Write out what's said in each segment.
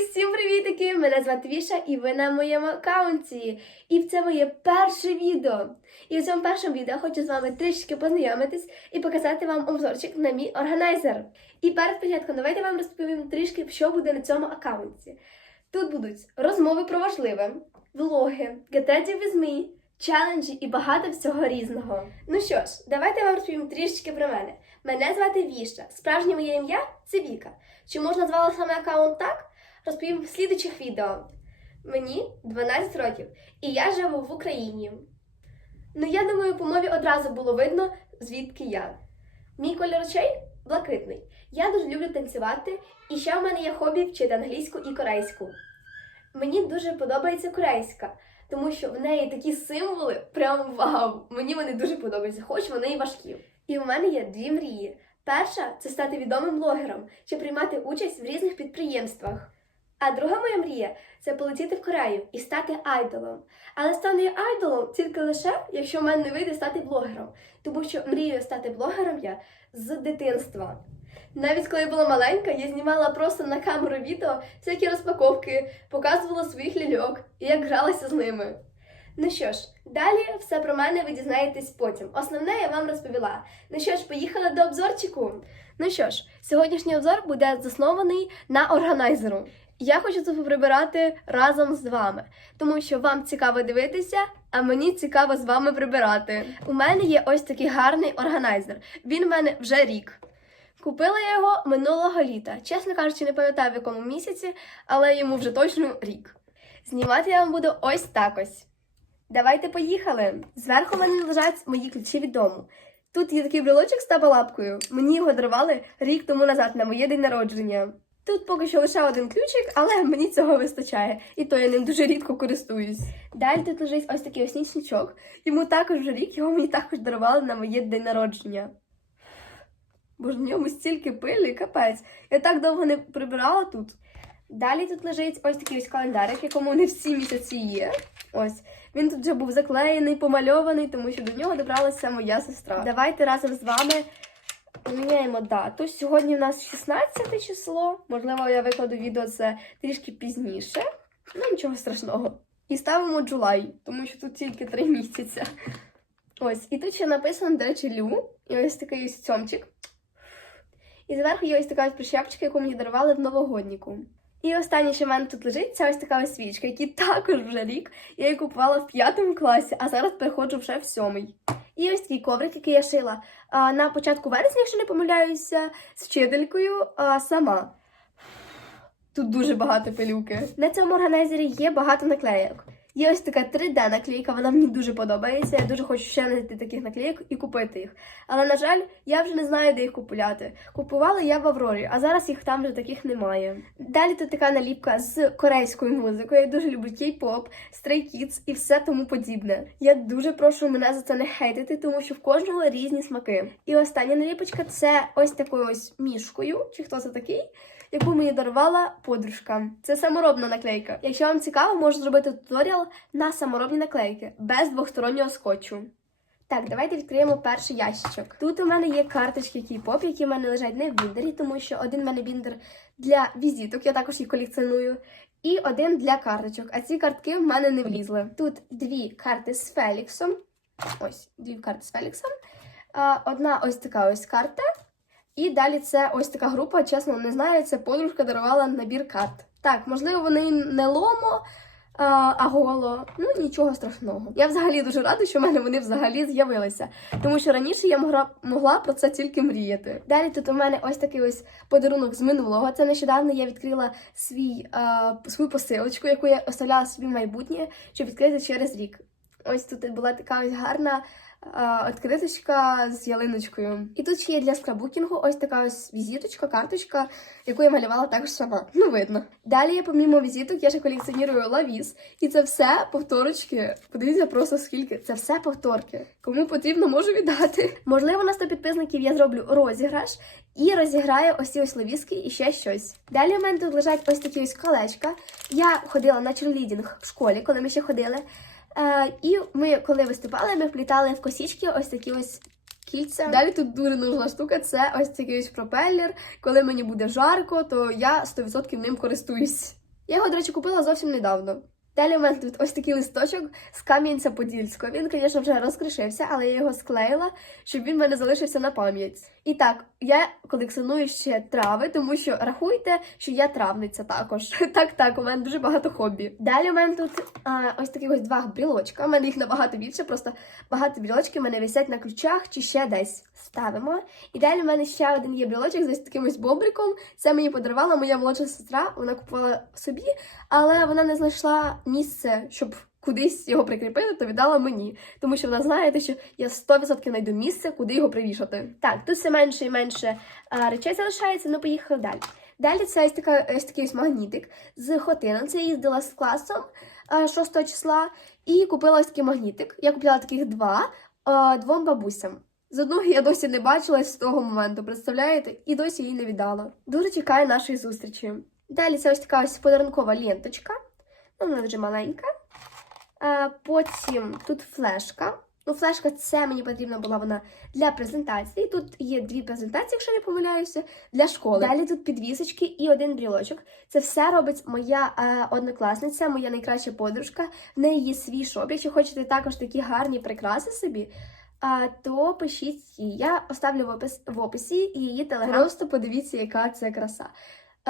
Усім привітики! Мене звати Віша, і ви на моєму аккаунті. І це моє перше відео. І в цьому першому відео хочу з вами трішки познайомитись і показати вам обзорчик на мій органайзер. І перед початком давайте вам розповім трішки, що буде на цьому аккаунті. Тут будуть розмови про важливе, влоги, with me, челенджі і багато всього різного. Ну що ж, давайте вам розповім трішки про мене. Мене звати Віша. Справжнє моє ім'я це Віка. Чи можна звала саме аккаунт так? Розповім в слідучих відео. Мені 12 років, і я живу в Україні. Ну, я думаю, по мові одразу було видно, звідки я. Мій кольор очей блакитний. Я дуже люблю танцювати, і ще в мене є хобі вчити англійську і корейську. Мені дуже подобається корейська, тому що в неї такі символи, прям вау! Мені вони дуже подобаються, хоч вони і важкі. І в мене є дві мрії. Перша це стати відомим блогером чи приймати участь в різних підприємствах. А друга моя мрія це полетіти в Корею і стати айдолом. Але стану я айдолом тільки лише, якщо в мене не вийде стати блогером, тому що мрію стати блогером я з дитинства. Навіть коли я була маленька, я знімала просто на камеру відео всякі розпаковки, показувала своїх ляльок і як гралася з ними. Ну що ж, далі все про мене ви дізнаєтесь потім. Основне я вам розповіла. Ну що ж, поїхали до обзорчику. Ну що ж, сьогоднішній обзор буде заснований на органайзеру. Я хочу це прибирати разом з вами, тому що вам цікаво дивитися, а мені цікаво з вами прибирати. У мене є ось такий гарний органайзер. Він в мене вже рік. Купила я його минулого літа. Чесно кажучи, не пам'ятаю в якому місяці, але йому вже точно рік. Знімати я вам буду ось так ось. Давайте поїхали. Зверху в мене лежать мої ключі від дому. Тут є такий брелочок з табалапкою. Мені його дарували рік тому назад на моє день народження. Тут поки що лише один ключик, але мені цього вистачає, і то я ним дуже рідко користуюсь. Далі тут лежить ось такий ось нічничок. Йому також вже рік, його мені також дарували на моє день народження. Бо ж в ньому стільки пилі, капець. Я так довго не прибирала тут. Далі тут лежить ось такий ось календарик, якому не всі місяці є. Ось. Він тут вже був заклеєний, помальований, тому що до нього добралася моя сестра. Давайте разом з вами поміняємо дату. Сьогодні у нас 16 число. Можливо, я викладу відео це трішки пізніше. Ну, нічого страшного. І ставимо Джулай, тому що тут тільки 3 місяці. Ось, і тут ще написано, до речі, Лю. І ось такий ось цьомчик. І зверху є ось така ось прищепчика, яку мені дарували в новогодніку. І останнє, що в мене тут лежить, це ось така ось свічка, які також вже рік. Я її купувала в п'ятому класі, а зараз переходжу вже в сьомий. І ось такий коврик, який я шила на початку вересня, якщо не помиляюся, з вчителькою сама. Тут дуже багато пилюки. На цьому органайзері є багато наклейок. Є ось така 3D наклейка, вона мені дуже подобається. Я дуже хочу ще знайти таких наклейок і купити їх. Але, на жаль, я вже не знаю, де їх купувати. Купувала я в Аврорі, а зараз їх там вже таких немає. Далі тут така наліпка з корейською музикою. Я дуже люблю кей-поп, Stray Kids і все тому подібне. Я дуже прошу мене за це не хейтити, тому що в кожного різні смаки. І остання наліпочка це ось такою ось мішкою, чи хто це такий яку мені дарувала подружка. Це саморобна наклейка. Якщо вам цікаво, можу зробити туторіал на саморобні наклейки без двохстороннього скотчу. Так, давайте відкриємо перший ящичок. Тут у мене є карточки кей-поп, які в мене лежать не в біндері, тому що один в мене біндер для візиток, я також їх колекціоную. І один для карточок. А ці картки в мене не влізли. Тут дві карти з Феліксом. Ось, дві карти з Феліксом. Одна ось така ось карта. І далі це ось така група, чесно, не знаю, це подружка дарувала набір карт. Так, можливо, вони не ломо, а, голо. Ну нічого страшного. Я взагалі дуже рада, що в мене вони взагалі з'явилися. Тому що раніше я могла, могла про це тільки мріяти. Далі тут у мене ось такий ось подарунок з минулого. Це нещодавно я відкрила свій, а, свою посилочку, яку я оставляла собі в майбутнє, щоб відкрити через рік. Ось тут була така ось гарна відкриточка з ялиночкою. І тут ще є для скрабукінгу ось така ось візиточка, карточка, яку я малювала також сама. Ну, видно. Далі помімо візиток, я ще колекціоную лавіс. І це все повторочки. Подивіться просто скільки. Це все повторки. Кому потрібно, можу віддати. Можливо, на 100 підписників я зроблю розіграш. І розіграю ось ці ось ловіски і ще щось. Далі у мене тут лежать ось такі ось колечка. Я ходила на черлідінг в школі, коли ми ще ходили. Е, і ми, коли виступали, ми вплітали в косічки ось такі ось кільця. Далі тут дуже нужна штука це ось такий ось пропелер. Коли мені буде жарко, то я 100% ним користуюсь. Я його, до речі, купила зовсім недавно. Далі у мене тут ось такий листочок з Кам'янця Подільського. Він, звісно, вже розкришився, але я його склеїла, щоб він в мене залишився на пам'ять. І так, я колекціоную ще трави, тому що рахуйте, що я травниця також. Так, так, у мене дуже багато хобі. Далі у мене тут а, ось таких ось два брілочка. У мене їх набагато більше, просто багато брілочків у мене висять на ключах чи ще десь. Ставимо. І далі в мене ще один є брілочок з ось таким ось бобриком. Це мені подарувала моя молодша сестра. Вона купувала собі, але вона не знайшла місце, щоб кудись його прикріпити, то віддала мені. Тому що вона знає, що я 100% знайду місце, куди його привішати. Так, тут все менше і менше речей залишається, ну поїхали далі. Далі це ось, така, ось такий ось магнітик з хотином. Це я їздила з класом а, 6 числа і купила ось такий магнітик. Я купила таких два двом бабусям. З одного я досі не бачила з того моменту, представляєте? І досі її не віддала. Дуже чекаю нашої зустрічі. Далі це ось така ось подарункова ленточка. Ну, вона дуже маленька. Потім тут флешка. Ну, флешка це мені потрібна була вона для презентації. Тут є дві презентації, якщо не помиляюся, для школи. Далі тут підвісочки і один брілочок. Це все робить моя е, однокласниця, моя найкраща подружка. В неї є свій шоп. Якщо хочете також такі гарні прикраси собі, а, то пишіть їй. Я оставлю в, опис, в описі її телеграм. Просто подивіться, яка це краса.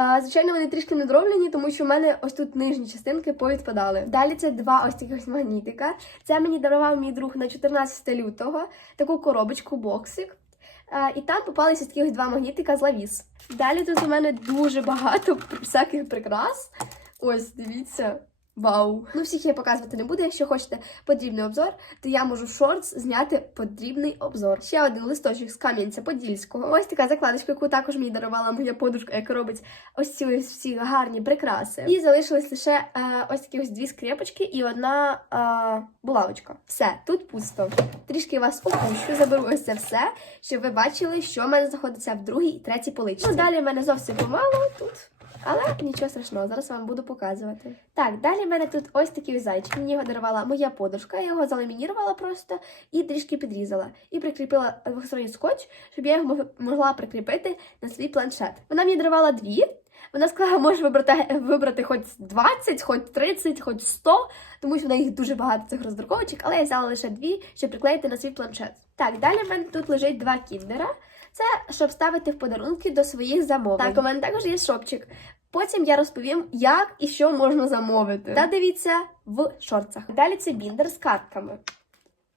А, звичайно, вони трішки недроблені, тому що в мене ось тут нижні частинки повідпадали. Далі це два ось таких магнітика. Це мені дарував мій друг на 14 лютого таку коробочку боксик. А, і там попалися такі ось два магнітика з лавіс. Далі тут у мене дуже багато всяких прикрас. Ось, дивіться. Вау! Ну, всіх я показувати не буду. Якщо хочете подрібний обзор, то я можу в шортс зняти подрібний обзор. Ще один листочок з Кам'янця Подільського. Ось така закладочка, яку також мені дарувала моя подружка, яка робить ось ці ось всі гарні прикраси. І залишились лише е, ось такі ось дві скрепочки і одна е, булавочка. Все, тут пусто. Трішки вас опущу, заберу ось це все, щоб ви бачили, що в мене знаходиться в другій і третій поличці. Ну, далі в мене зовсім помало тут. Але нічого страшного, зараз вам буду показувати. Так, далі в мене тут ось такий зайчик. Мені його дарувала моя подружка, я його заламінірувала просто і трішки підрізала. І прикріпила двохсторонній скотч, щоб я його могла прикріпити на свій планшет. Вона мені дарувала дві. Вона сказала, можеш вибрати, вибрати хоч 20, хоч 30, хоч 100, тому що в неї їх дуже багато цих роздруковочок, але я взяла лише дві, щоб приклеїти на свій планшет. Так, далі в мене тут лежить два кіндера. Це щоб ставити в подарунки до своїх замовлень. Так, у мене також є шопчик. Потім я розповім, як і що можна замовити. Та дивіться в шорцах. Далі це біндер з картками.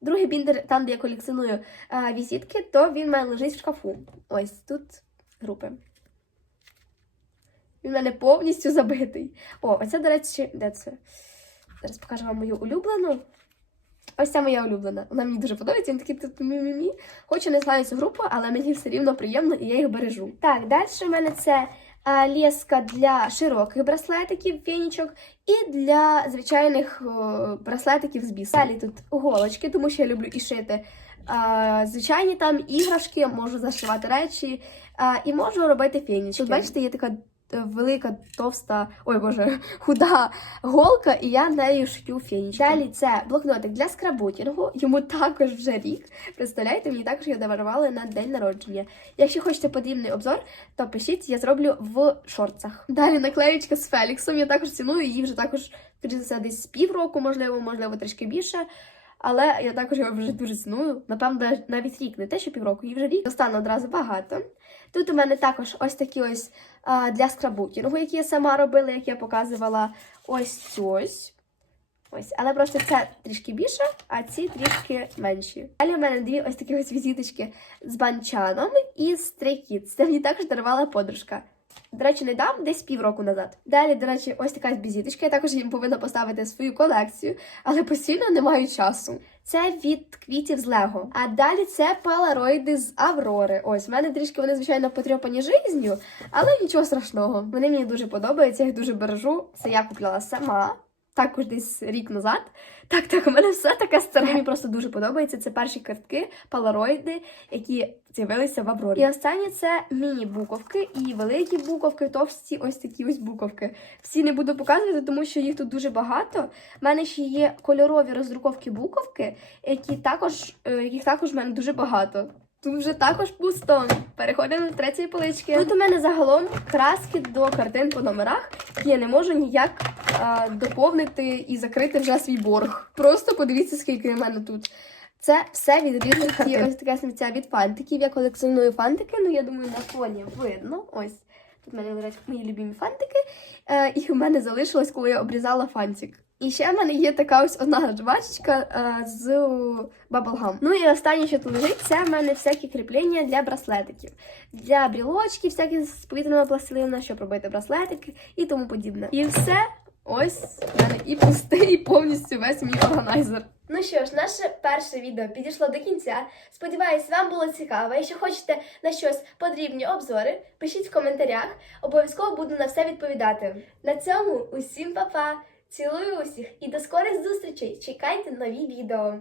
Другий біндер, там, де я колекціоную а, візитки, то він мене лежить в шкафу. Ось тут групи. Він в мене повністю забитий. О, оце, до речі, де це? Зараз покажу вам мою улюблену. Ось ця моя улюблена. Вона мені дуже подобається. Він такий тут мі-мі-мі. Хочу не знаю цю групу, але мені все рівно приємно і я їх бережу. Так, далі в мене це а, леска для широких браслетиків, фінічок, і для звичайних о, браслетиків з бісу. Далі тут голочки, тому що я люблю і шити. А, звичайні там іграшки, можу зашивати речі а, і можу робити фінічки. Тут, бачите, є така велика, товста, ой боже, худа голка, і я нею шию фінічки. Далі це блокнотик для скрабутінгу. Йому також вже рік. Представляєте, мені також його дарували на день народження. Якщо хочете подібний обзор, то пишіть, я зроблю в шорцах. Далі наклеєчка з Феліксом. Я також ціную її вже також скоріше десь півроку, можливо, можливо, трішки більше. Але я також його вже дуже ціную. Напевно, навіть рік, не те, що півроку, їй вже рік. Достану одразу багато. Тут у мене також ось такі ось а, для скрабутінгу, які я сама робила, як я показувала ось ось. Ось, але просто це трішки більше, а ці трішки менші. Далі у мене дві ось такі ось візиточки з банчаном і з Kids. Це мені також дарувала подружка. До речі, не дам десь півроку назад. Далі, до речі, ось така візиточка. Я також їм повинна поставити свою колекцію, але постійно не маю часу. Це від квітів з Лего. А далі це палароїди з Аврори. Ось в мене трішки вони, звичайно, потрьопані жизнью, але нічого страшного. Вони мені дуже подобаються, я їх дуже бережу. Це я купляла сама. Також десь рік назад. Так, так, у мене все таке старе. Мені просто дуже подобається. Це перші картки, палароїди, які з'явилися в Аврорі. І останні це міні-буковки і великі буковки, товсті ось такі ось буковки. Всі не буду показувати, тому що їх тут дуже багато. У мене ще є кольорові роздруковки буковки, які також, е, яких також в мене дуже багато. Тут вже також пусто. Переходимо до третьої полички. Тут у мене загалом краски до картин по номерах, які я не можу ніяк а, доповнити і закрити вже свій борг. Просто подивіться, скільки в мене тут. Це все від різних картин. Ось таке сміття від фантиків. Я колекціоную фантики, ну я думаю, на фоні видно. Ось. Тут в мене лежать мої любимі фантики. Е, і в мене залишилось, коли я обрізала фантик. І ще в мене є така ось одна жвачечка е, з Bubblegum. Ну і останнє, що тут лежить, це в мене всякі кріплення для браслетиків. Для брілочків, всякі з повітряного пластилина, щоб робити браслетики і тому подібне. І все. Ось в мене і пустий, і повністю весь мій органайзер. Ну що ж, наше перше відео підійшло до кінця. Сподіваюсь, вам було цікаво. Якщо хочете на щось подрібні обзори, пишіть в коментарях. Обов'язково буду на все відповідати. На цьому усім па-па! Цілую усіх і до скорих зустрічей! Чекайте нові відео!